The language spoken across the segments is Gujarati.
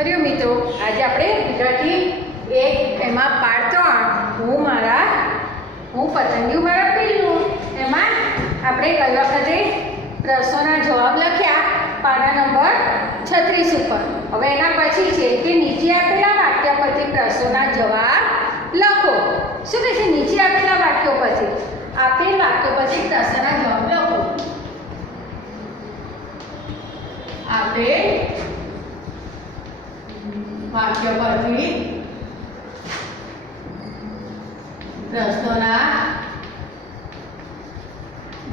ખરું મિત્રો, આજે આપણે ગુજરાતી એક એમાં પાઠ 3 હું પતંગિયું મારા પીલું એમાં આપણે ગઈ વખતે પ્રશ્નોના જવાબ લખ્યા પાના નંબર 36 ઉપર. હવે એના પછી છે કે નીચે આપેલા વાક્ય પરથી પ્રશ્નોના જવાબ લખો. શું કહે છે? નીચે આપેલા વાક્યો પરથી આપેલ વાક્યો પછી પ્રશ્નના જવાબ લખો. આપેલ વાક્ય પરથી પ્રશ્નોના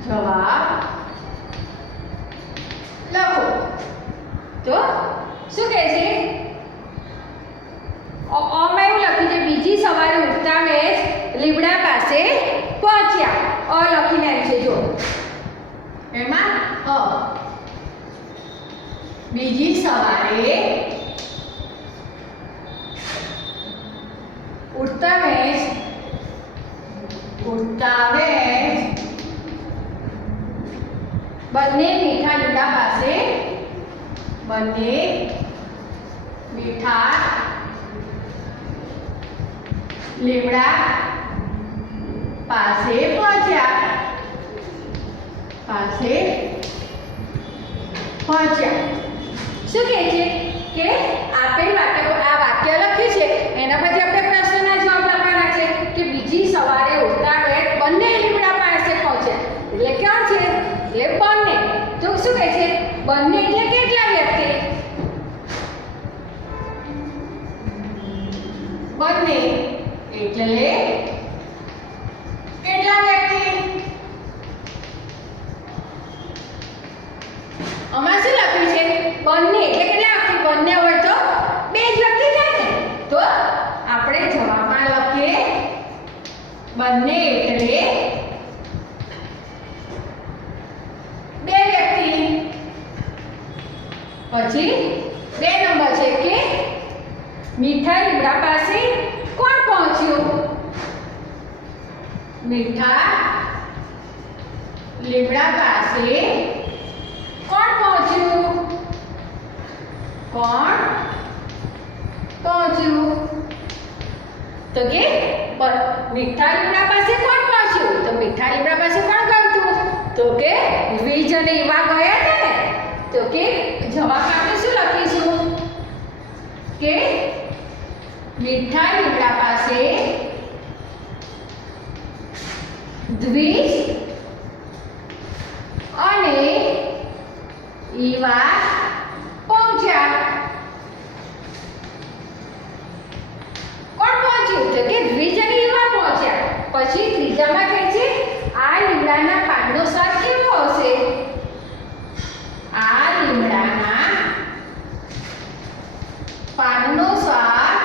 જવાબ લખો. તો શું કહે છે? ઓમાં એવું લખ્યું છે બીજી સવારે ઉઠતા મેં લીમડા પાસે પહોંચ્યા. લખીને આવ્યું છે જો એમાં બીજી સવારે ઉઠતા વેશ બંને મીઠા લીમડા પાસે પહોંચ્યા. શું કહે છે કે આપેલ વાક્ય લખ્યું છે એના પછી આપણે પ્રશ્નના જવાબ લખવાના છે કે બીજી સવારે ઉઠતા વેત બંને લીમડા પાસે પહોંચ્યા. એટલે ક્યાં છે? એટલે બંને. તો શું કહે છે? બંને એટલે કેટલા વ્યક્તિ? બંને એટલે કેટલા વ્યક્તિ? આમાં શું લખ્યું છે? બંને એટલે કેટલા વ્યક્તિ? બંને હોય તો બે જ વ્યક્તિ થાય ને. તો આપણે જવાબમાં લખીએ બંને એટલે બે વ્યક્તિ. પછી 2 નંબર છે કે મીઠા લીમડા પાસે કોણ પહોંચ્યું? મીઠા લીમડા પાસે કોણ પહોંચ્યું? તો કે મીઠા લીમડા પાસે કોણ પહોંચ્યું? તો મીઠા લીમડા પાસે કોણ ગયું હતું? તો કે દ્વિજ અને ઈવા ગયા હતા ને. તો કે જવાબ આપણે શું લખીશું કે મીઠા લીમડા પાસે દ્વિજ અને ઈવા પહોંચ્યા. કોણ પહોંચ્યું? તો કે દ્વિજ અને ઈવા પહોંચ્યા. પછી ત્રીજામાં કહે છે આ લીમડાના પાનનો સ્વાદ કેવો હશે? આ લીમડાના પાનનો સ્વાદ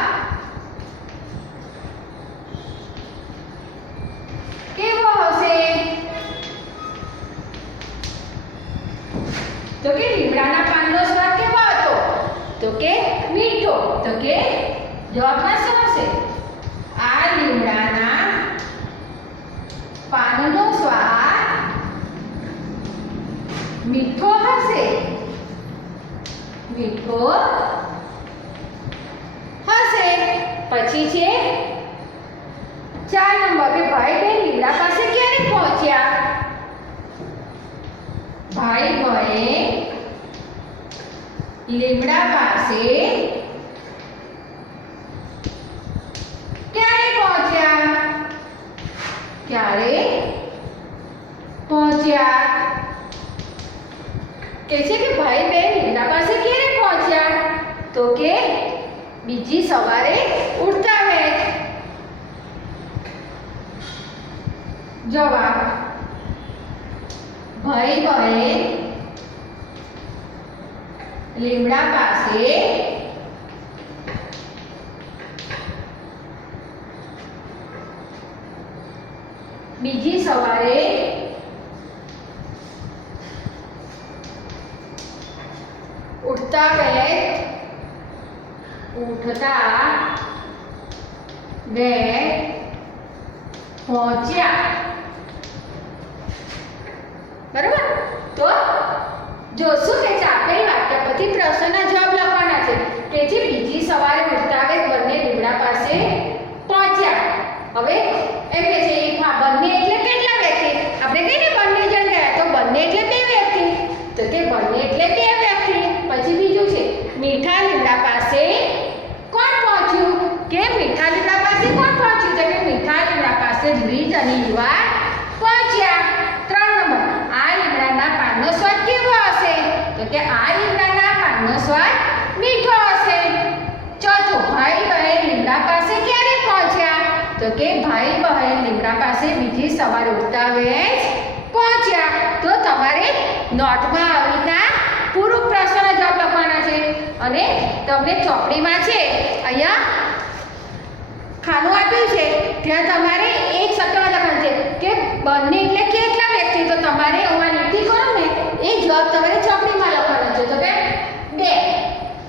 કેવો હશે? તો કે લીમડાના પાનનો સ્વાદ કેવો હતો? તો કે મીઠો. તો કે જવાબમાં શું હશે? આ લીમડાના પાનનો સ્વાદ મીઠો હશે. પછી છે 4 નંબર કે ભાઈ બહેન લીમડા પાસે ક્યારે પહોંચ્યા? ભાઈ બહેન લીમડા પાસે ક્યારે પહોંચ્યા? કે છે કે ભાઈ બહેન લીમડા પાસે ક્યારે પહોંચ્યા? તો કે બીજી સવારે ઉઠતા વેત. જવાબ ભાઈ બહેન લીમડા પાસે બીજી સવારે ઉઠતા વેત પહોંચ્યા. બરાબર? તો જો શું કહે છે? આપેલ વાક્ય પરથી પ્રશ્નના જવાબ લખવાના છે. કે જે તો કે આ લીમડાના પાનનો સ્વાદ મીઠો હશે. ચોથું, ભાઈ બહેન લીમડા પાસે ક્યારે પહોંચ્યા? તો કે ભાઈ બહેન લીમડા પાસે બીજી સવારે ઉઠતા વેંત પહોંચ્યા. તો તમારે નોટમાં આવી રીતના પૂરું પ્રશ્નનો જવાબ લખવાના છે અને તમને ચોપડીમાં છે અહીંયા ખાનું આપ્યું છે ત્યાં તમારે એક શબ્દમાં લખવાનું છે કે બંને એટલે કેટલા વ્યક્તિ. તો તમારે હું લીટી કરો ને એ જવાબ તમારે ચોપડીમાં લખવાનો છે. તો કે 2.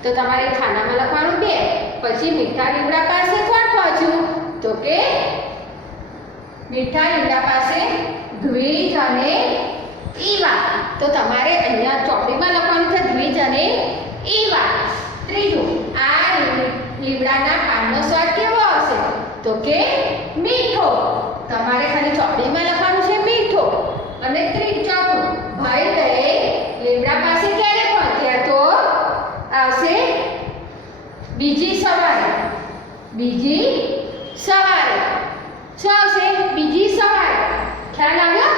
તો તમારે ખાનામાં લખવાનું 2. પછી મીઠા લીમડા પાસે કોણ પહોંચ્યું? તો કે મીઠા લીમડા પાસે દ્વિજ અને ઈવા. તો તમારે અહીંયા ચોપડીમાં લખવાનું છે દ્વિજ અને ઈવા. ત્રીજું, આ લીમડાના પાનનો સ્વાદ કેવો હશે? તો કે મીઠો. તમારે ખાલી ચોપડીમાં લખવાનું છે મીઠો. અને ચોથું, ભાઈ બહેન લીમડા પાસે ક્યારે પહોંચ્યા? તો આવશે બીજી સવારે. બીજી સવારે. શું આવશે? બીજી સવારે. ખ્યાલ આવ્યો?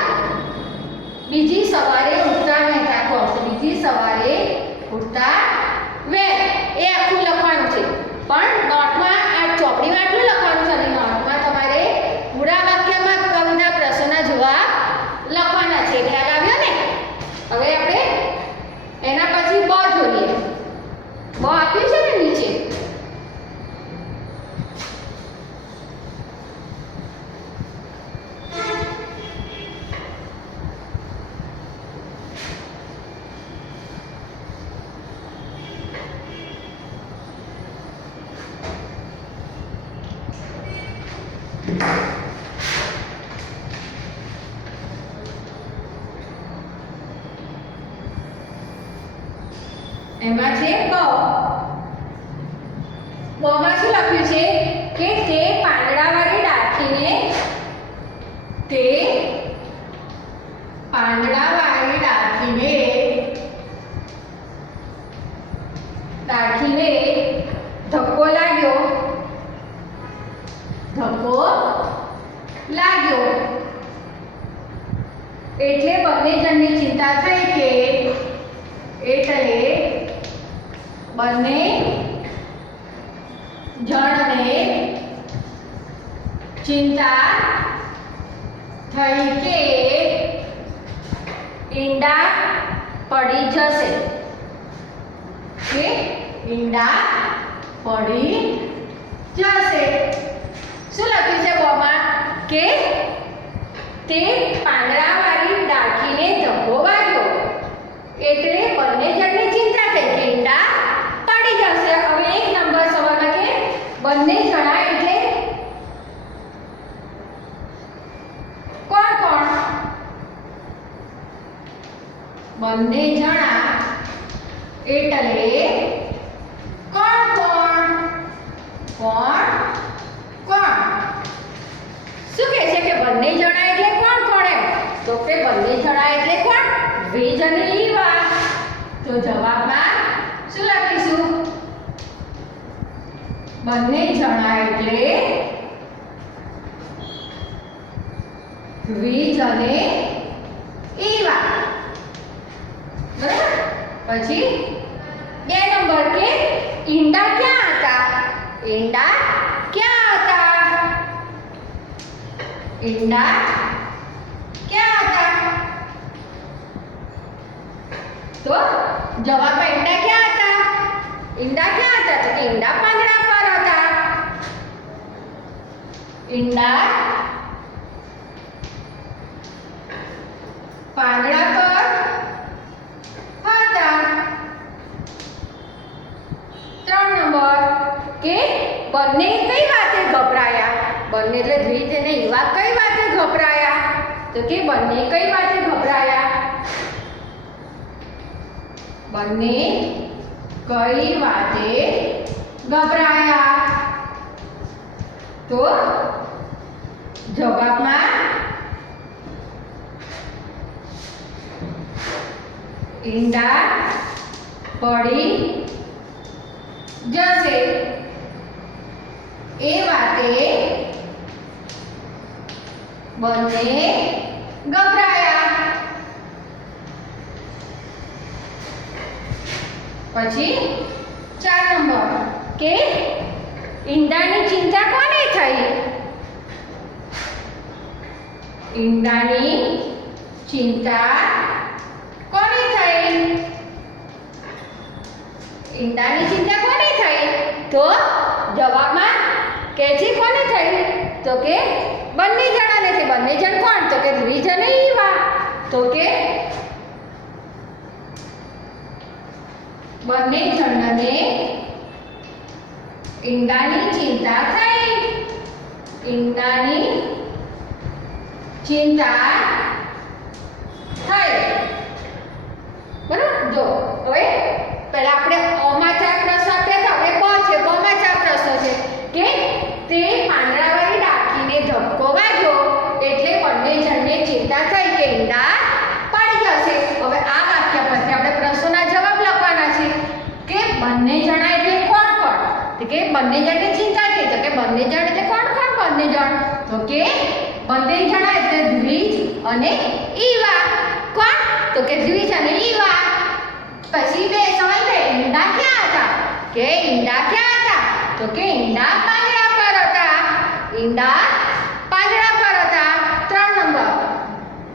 બીજી સવારે ઉઠતા વેંત આખું આવશે. બીજી સવારે ઉઠતા વેંત એ આખું લખવાનું છે. પણ નોટમાં આ ચોપડીમાં આટલું લખવાનું છે અને નોટમાં તમારે પૂરા વાક્યમાં કવિના પ્રશ્નના જવાબ લખવાના છે. ખ્યાલ આવ્યો ને? હવે આપણે એના પછી બ જોઈએ. બ આપ્યું છે ને નીચે. એમાં છે બ. બમાં શું લખ્યું છે કે તે પાંદડાવાળી ડાળખીને ધક્કો લાગ્યો. એટલે બંને જણની ચિંતા થઈ કે એટલે બંને જણને ચિંતા થઈ કે ઈંડા પડી જશે. કે ઈંડા પડી જશે. શું લખ્યું છે બોમાં? કે તે પાંદડાવાળી ડાળખીને ધક્કો વાગ્યો એટલે બંને જણની ચિંતા થઈ કે ઈંડા પડી જશે. હવે 1 નંબર સવાલમાં કે બંને જણા એટલે કોણ કોણ? બંને જણા એટલે કોણ કોણ? કોણ કોણ? શું કહે છે કે બંને જણા એટલે કોણ કોણ એમ? તો કે બંને જણા એટલે કોણ? દ્વિજ અને ઈવા. તો જવાબમાં શું લખીશું? બંને જણા એટલે દ્વિજ અને ઈવા. બરાબર. પછી 2 નંબર કે ઈંડા ક્યાં હતા? ઈંડા ક્યાં હતા? ઈંડા ક્યાં હતા? તો જવાબમાં ઈંડા ક્યાં હતા? ઈંડા ક્યાં હતા? તો કે ઈંડા પાંદડા પર હતા. ઈંડા પાંદડા પર હતા. 3 નંબર કે બંને કઈ વાતે ગભરાયા? બંને એટલે દ્વિજ અને ઈવા કઈ વાતે ગભરાયા? તો કે બંને કઈ વાતે ગભરાયા? બંને કઈ વાતે ગભરાયા? તો જવાબમાં ઈંડા પડી જશે એ વાતે બંને ગભરાયા. પછી 4 નંબર કે ઈંડાની ચિંતા કોને થઈ? ઈંડાની ચિંતા કોને થઈ? ઈંડાની ચિંતા કોને થઈ? તો જવાબમાં કે છે કોને થઈ? તો કે બંને જણાને થઈ. બંને જણ કોણ? તો કે દ્વિજ અને ઈવા. તો કે બંને જણને ઈંડાની ચિંતા થઈ. ઈંડાની ચિંતા થઈ. બરાબર. જો હવે પહેલા આપણે ઓમાં 4 પ્રશ્નો આપ્યા હતા. હવે બ છે. બમાં 4 પ્રશ્નો છે કે તે પાંદડાવાળી ડાળખીને ધક્કો વાગ્યો એટલે બંને જણને ચિંતા થઈ કે ઈંડા પડી જશે. હવે આ વાક્ય પરથી આપણે પ્રશ્નોના જવાબ લખવાના છે કે બંને જણા એટલે કોણ કોણ? તો કે બંને જણને ચિંતા થઈ. તો કે બંને જણ એટલે કોણ કોણ? બંને જણ તો કે બંને જણા એટલે દ્વિજ અને ઈવા. કોણ? તો કે દ્વિજ અને ઈવા. પછી બે સવાલ બે ઈંડા ક્યાં હતા? કે ઈંડા ક્યાં હતા? તો કે ઈંડા પાંદડા પર હતા. ઈંડા પાંદડા પર હતા. 3 નંબર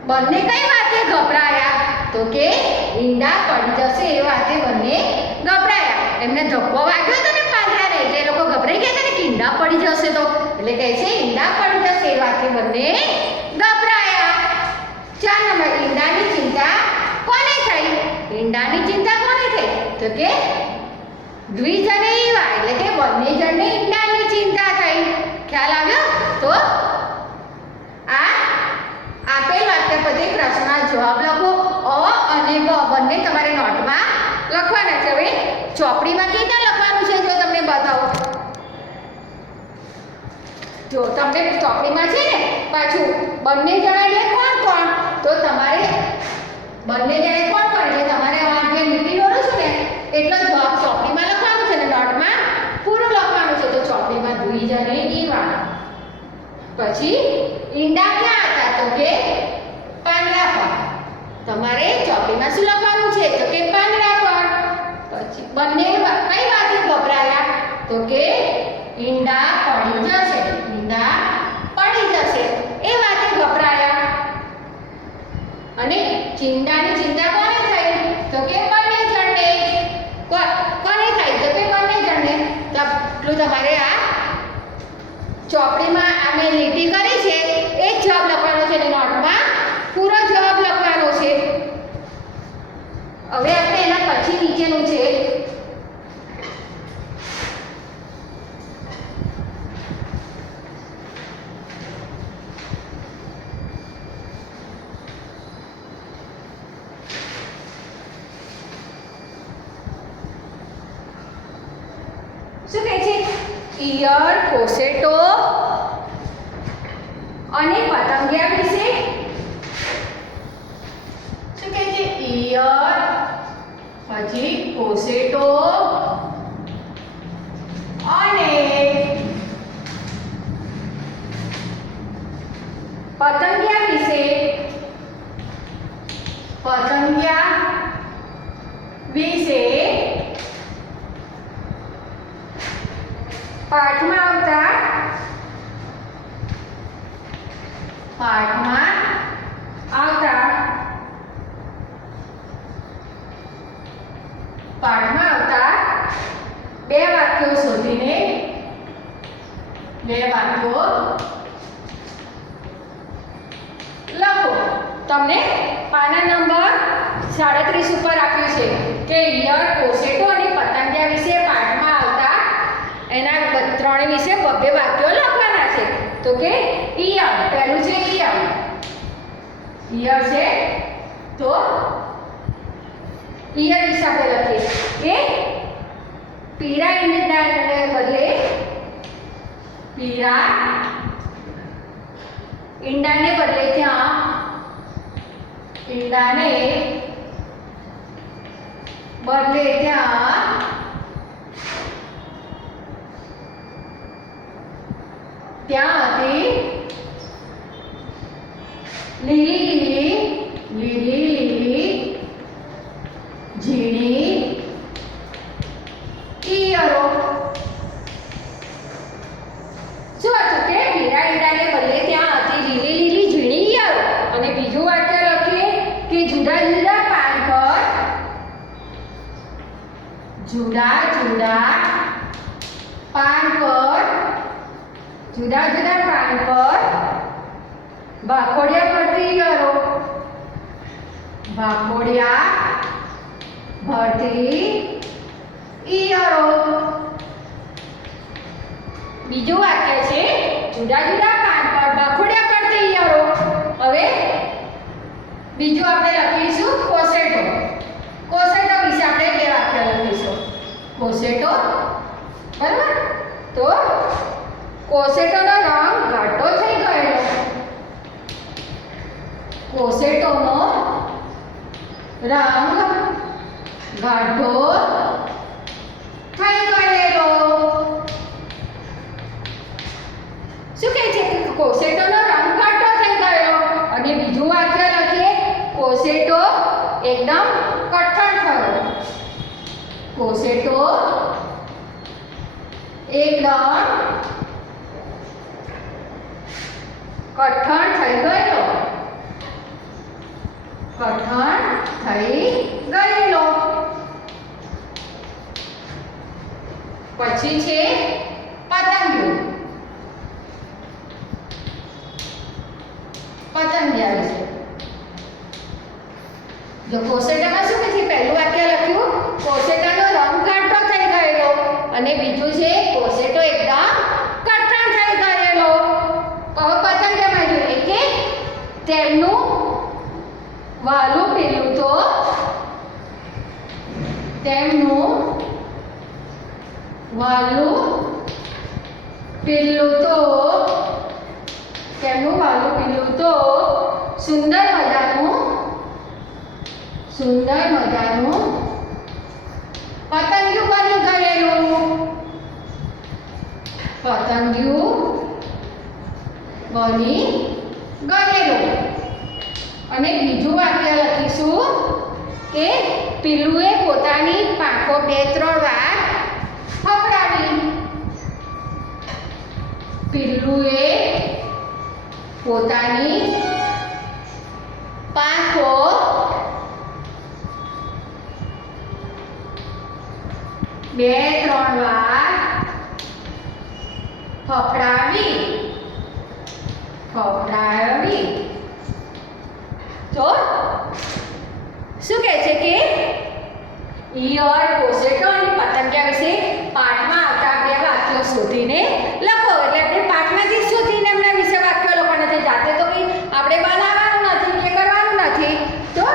બંને કઈ વાતે ગભરાયા? તો કે ઈંડા પડી જશે એ વાતે બંને ગભરાયા. એમને ધક્કો વાગ્યો હતો ને પાંદડાને એટલે એ લોકો ગભરાઈ ગયા હતા ને કે ઈંડા પડી જશે. તો એટલે કહે છે ઈંડા પડી જશે એ વાતે બંને ગભરાયા. 4 નંબર ઈંડાની ચિંતા કોને થઈ? ઈંડાની ચિંતા કોને થઈ? તો કે દ્વિજ અને ઈવા એટલે કે બંને જણને ઈંડાની ચિંતા થઈ. ખ્યાલ આવ્યો? તો આ આપેલ વાક્ય પછી પ્રશ્નના જવાબ લખો. અ અને બ બંને તમારે નોટમાં લખવાના છે. હવે ચોપડીમાં કેટલા લખવાનું છે જો તમને બતાવો. જો તમને ચોપડીમાં છે ને પાછું બંને જણા એટલે કોણ કોણ? તો તમારે બંને જણા કોણ કોણ એટલે તમારે આ જે લીટી દોરું છું ને એટલો જવાબ ચોપડીમાં લખવાનું છે ને નોટમાં પૂરું લખવાનું છે. તો ચોપડીમાં દ્વિજ અને ઈવા. પછી ઈંડા ક્યાં હતા? તો કે પાંદડા પર. તમારે ચોપડીમાં શું લખવાનું છે? તો કે પાંદડા પર. પછી બંને કઈ વાતે ગભરાયા? તો કે ઈંડા પડી જશે. ઈંડા પડી જશે એ વાતે ગભરાયા. અને ઈંડાની ચિંતા કોને થઈ? તો કે બંને જણને. કોને થઈ? તો કે બંને જણને. તો એટલું તમારે આ ચોપડીમાં અમે લીટી કરી છે એ જ જવાબ લખવાનો છે. નોટમાં પૂરો જવાબ લખવાનો છે. હવે આપણે એના પછી નીચેનું છે શું કહે છે? ઈયળ, કોસેટો અને પતંગિયા વિશે શું કહે છે? ઈયળ, પછી કોસેટો અને પતંગિયા વિશે પાઠમાં આવતા બે વાક્યો શોધીને લખો. તમને પાના નંબર 37 ઉપર આપ્યું છે કે ઈયળ, કોસેટો અને પતંગિયા વિશે પાઠમાં આવતા એના ત્રણે વિશે બે વાક્યો લખવાના છે. તો કે ઈયળ, પહેલું છે ઈયળ. ઈયળ છે તો ઈયળ વિશે આપણે લખીએ કે પીળા ઈંડાને બદલે ત્યાં ઈંડાને બદલે ત્યાં હતી લીલી ઝીણી જુદા જુદા પાન પર ભાખોડિયા ભરતી ઈયળો. ભાખોડિયા ભરતી ઈયળો. બીજું વાક્ય છે જુદા જુદા પાન પર ભાખોડિયા ભરતી ઈયળો. હવે બીજું આપણે લખીશું કોસેટો. કોસેટો વિશે આપણે બે વાક્ય લખીશું. કોસેટો, બરાબર? તો કોસેટોનો રંગ ઘાટો થઈ ગયેલો. કોસેટોનો રંગ ઘાટો થઈ ગયેલો. શું કહે છે? કોસેટોનો રંગ ઘાટો થઈ ગયો. અને બીજું વાક્ય લખીએ કોસેટો એકદમ કઠણ થયો. કોસેટો એકદમ કઠણ થઈ ગયેલો. કઠણ થઈ ગયેલો. પછી છે પતંગિયું. પતંગિયા વિશે જો કોસેટામાં શું છે? પહેલું વાક્ય લખ્યું કોસેટાનો રંગ ઘાટો થઈ ગયેલો. અને બીજું છે કોસેટો એકદમ કઠણ થઈ ગયેલો. હવે પતંગિયામાં જોઈએ કે તેમનું વાલું પીલું તો સુંદર મજાનું પતંગિયું બની ગયેલું. પતંગિયું બની ગયેલું. અને બીજું વાક્ય લખીશું કે પીલુએ પોતાની પાંખો 2-3 વાર ફફડાવી. પીલુએ પોતાની પાંખો 2-3 વાર ફફડાવી. તો શું કહે છે કે ઈયળ, કોસેટો અને પતંગિયા વિશે પાઠમાં આવતા બે વાક્યો શોધીને લખો. એટલે આપણે પાઠમાંથી શોધીને એમના વિશે વાક્યો લખવાના છે. જાતે તો કંઈ આપણે બનાવવાનું નથી કે કરવાનું નથી. તો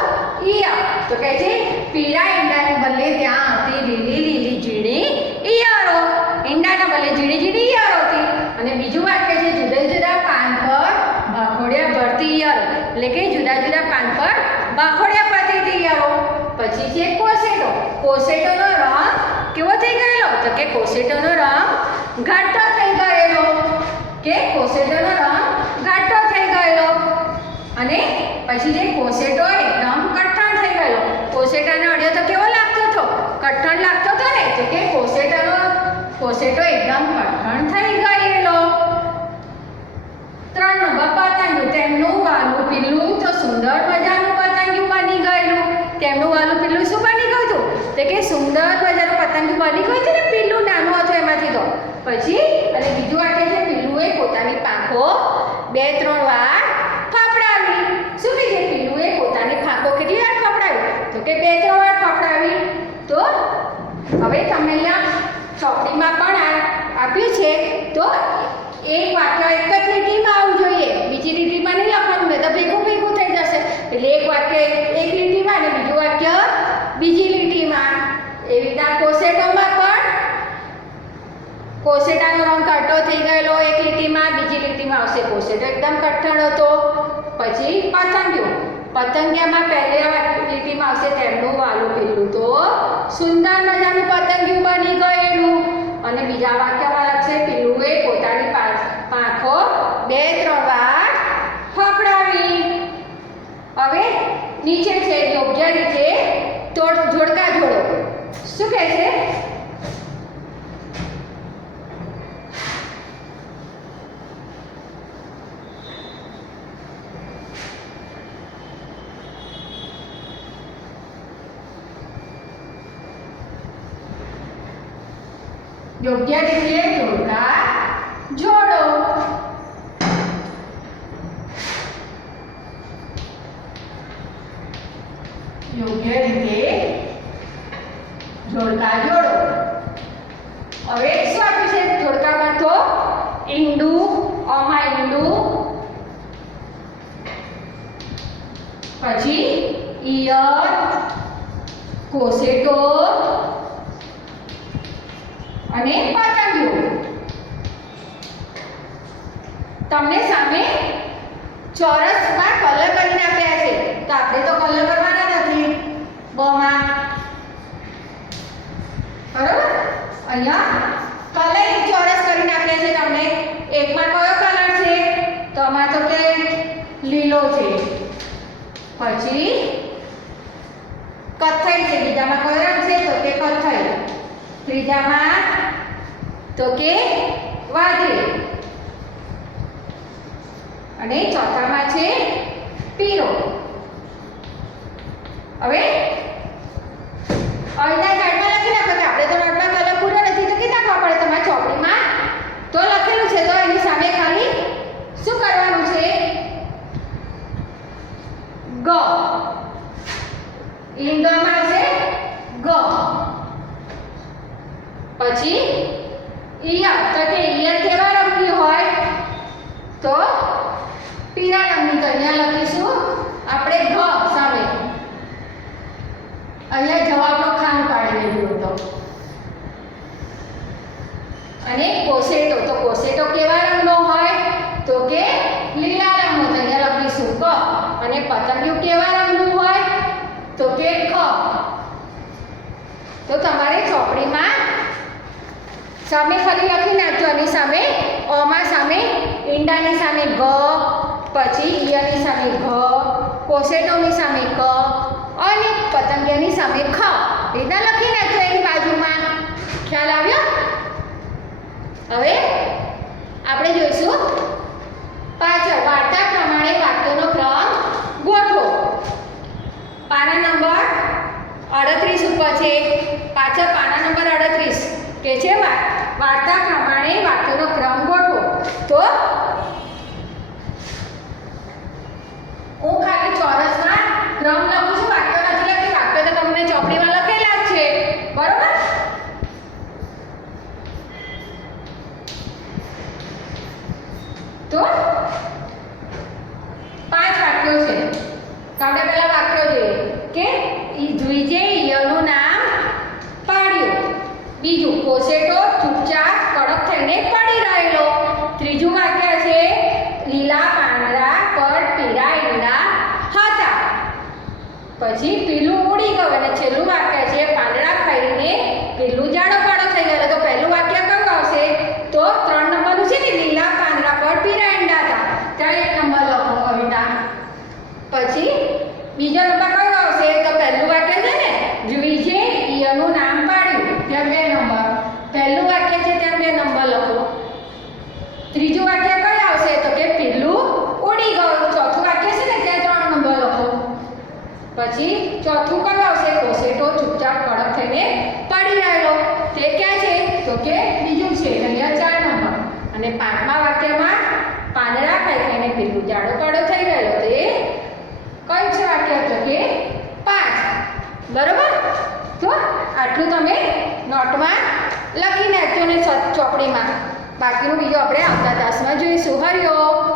ઈયળ તો કહે છે પીળા ઈંડાને બદલે ત્યાં હતી લીલી લીલી ઝીણી ઈયળો. ઈંડાના બદલે ઝીણી ઝીણી ઈયળો હતી. અને બીજું વાક્ય છે જુદા જુદા પાન પર ભાખોડિયા ભરતી ઈયળો. એટલે કે જુદા જુદા પાન પર ભાખોડિયા ભરતી ઈયળો. પછી છે કોસેટો. કોસેટોનો રંગ કેવો થઈ ગયેલો? તો કે કોસેટોનો રંગ ઘાટો થઈ ગયેલો. અને પછી જે કોસેટો એકદમ કઠણ થઈ ગયેલો. કોસેટાને અડ્યો તો કેવો લાગતો હતો? કઠણ લાગતો હતો ને. તો કે કોસેટો એકદમ કઠણ થઈ ગયેલો. 3 નંબર પતંગિયું. તેમનું વાલું પીલું તો સુંદર મજાનું પતંગિયું બની ગયેલું. તેમનું વાલું પીલું શું બની ગયું હતું? તો કે સુંદર મજાનું પતંગિયું બની ગયું હતું ને. પીલું નાનું હતું એમાંથી તો. પછી અને બીજું વાક્ય છે પીલુએ પોતાની પાંખો 2-3 વાર ફફડાવી. શું કહે છે? પીલુએ પોતાની પાંખો કેટલી વાર ફફડાવી? તો કે 2-3 વાર ફફડાવી. તો હવે તમે અહીંયા ચોપડીમાં પણ આપ્યું છે. તો એક વાક્ય એક જ લીટીમાં આવવું જોઈએ. બીજી લીટીમાં નહીં લખવાનું, નહીં તો ભેગું થઈ જશે. એટલે એક વાક્ય એક લીટીમાં અને બીજું વાક્ય બીજી લીટીમાં. એવી રીતના કોસેટોમાં પણ કોસેટાનો રંગ ઘાટો થઈ ગયેલો એક લીટીમાં, બીજી લીટીમાં આવશે કોસેટો એકદમ કઠણ હતો. પછી પતંગિયામાં પહેલી લીટીમાં આવશે તેમનું વાલું પીલું તો સુંદર મજાનું પતંગિયું બની ગયેલું. અને બીજા વાક્યમાં લખશે પીલુએ પોતાની પાંખો 2-3 વાર ફફડાવી. હવે નીચે છે યોગ્ય રીતે જોડકા જોડો. શું કહે છે? યોગ્ય રીતે જોડકા જોડો. યોગ્ય રીતે જોડકા જોડો. હવે શું આપ્યું છે જોડકામાં? તો ઈંડું, આમાં ઈંડું, પછી ઈયળ, કોસેટો અને પતંગિયું. તમને સામે ચોરસમાં કલર કરીને આપ્યા છે, તો આપણે તો કલર કરવાના નથી બમાં, બરોબર? અહીંયા કલર ચોરસ કરીને આપ્યા છે તમને. એકમાં કયો કલર છે? તો આમાં તો કે લીલો છે, પછી કથ્થઈ છે, બીજામાં કયો રંગ છે? તો કે કથ્થઈ, ત્રીજામાં તો કે વાદળી, અને ચોથામાં છે પીળો. હવે અડધા કાર્ડમાં લખી નાખો કે આપણે તો નોટમાં કલર પૂરો નથી, તો કે નાખવા પડે તમારી ચોપડીમાં તો લખેલું છે, તો એની સામે ખાલી શું કરવાનું છે? ગ. ઈંડામાં આવશે ગ. પછી ઈયળ, તો કે ઈયળ કેવા રંગની હોય? તો પીળા રંગની. તો અહીંયા લખીશું આપણે ઘ સામે. અહીંયા જવાબનો ખાન પાડી દેજો. તો અને કોસેટો, તો કોસેટો કેવા રંગનો હોય? તો કે લીલા રંગનો. તો અહીંયા લખીશું ક. અને પતંગિયું કેવા રંગનું હોય? તો કે ખ. તો તમારે ચોપડીમાં સામે ખાલી લખી નાખજો. અને સામે ઓમાં સામે ઈંડાની સામે ગ, પછી ઈયળની સામે ઘ, કોસેટોની સામે ક અને પતંગિયાની સામે ખ. રીતના લખી નાખજો એની બાજુમાં. ખ્યાલ આવ્યો? હવે આપણે જોઈશું પાછળ વાર્તા પ્રમાણે વાક્યોનો ક્રમ ગોઠવો. પાના નંબર 38 ઉપર છે. પાછળ પાના નંબર 38 કે છે વાર્તા પ્રમાણે વાક્યોનો ક્રમ ગોઠવો. તો હું ખાલી ચોરસમાં ક્રમ લખું છું, વાક્યો નથી લખતી. વાક્યો તો તમને ચોપડીમાં લખેલા જ છે, બરોબર? તો 5 વાક્યો છે. તો આપણે પહેલા વાક્યો જોઈએ કે દ્વિજે ઈયળનું નામ પાડ્યું. બીજું, કોસેટો ચૂપચાપ કડક થઈને પડી રહેલો. ત્રીજું વાક્ય છે લીલા પાંદડા પર પીળા ઈંડા હતા. પછી પીલું ઉડી ગયું. અને છેલ્લું વાક્ય છે પાંદડા ખાઈને પીલું જાડો પાડો થઈ ગયો. તો પહેલું વાક્ય કયું આવશે? તો 3 નંબરનું છે ને, લીલા પાંદડા પર પીળા ઈંડા હતા. ત્યાં 1 નંબર લખો કવિતા. પછી બીજો નંબર કયો આવશે? તો પહેલું વાક્ય છે ને દ્વિજે ઈયળનું નામ પાડ્યું, ત્યાં 2 નંબર. પહેલું વાક્ય છે ત્યાં 2 નંબર લખો. ત્રીજું વાક્ય કયું આવશે? તો કે પીલું ઉડી ગયું. ચોથું વાક્ય છે ને ત્યાં 3 નંબર લખો. પછી ચોથું કયું આવશે? કોસેટો ચૂપચાપ કડક થઈને પડી રહેલો. તે ક્યાં છે? તો કે બીજું છે, અહીંયા 4 નંબર. અને 5મા વાક્યમાં પાંદડા ખાઈ ખાઈને પીલું જાડો પાડો થઈ ગયેલો. તો એ કયું છે વાક્ય? તો કે 5. બરોબર? તો આટલું તમે નોટમાં લખી નાખજો ને ચોપડીમાં. બાકીનું બીજું આપણે આવતા તાસમાં જોઈશું. હરિઓમ.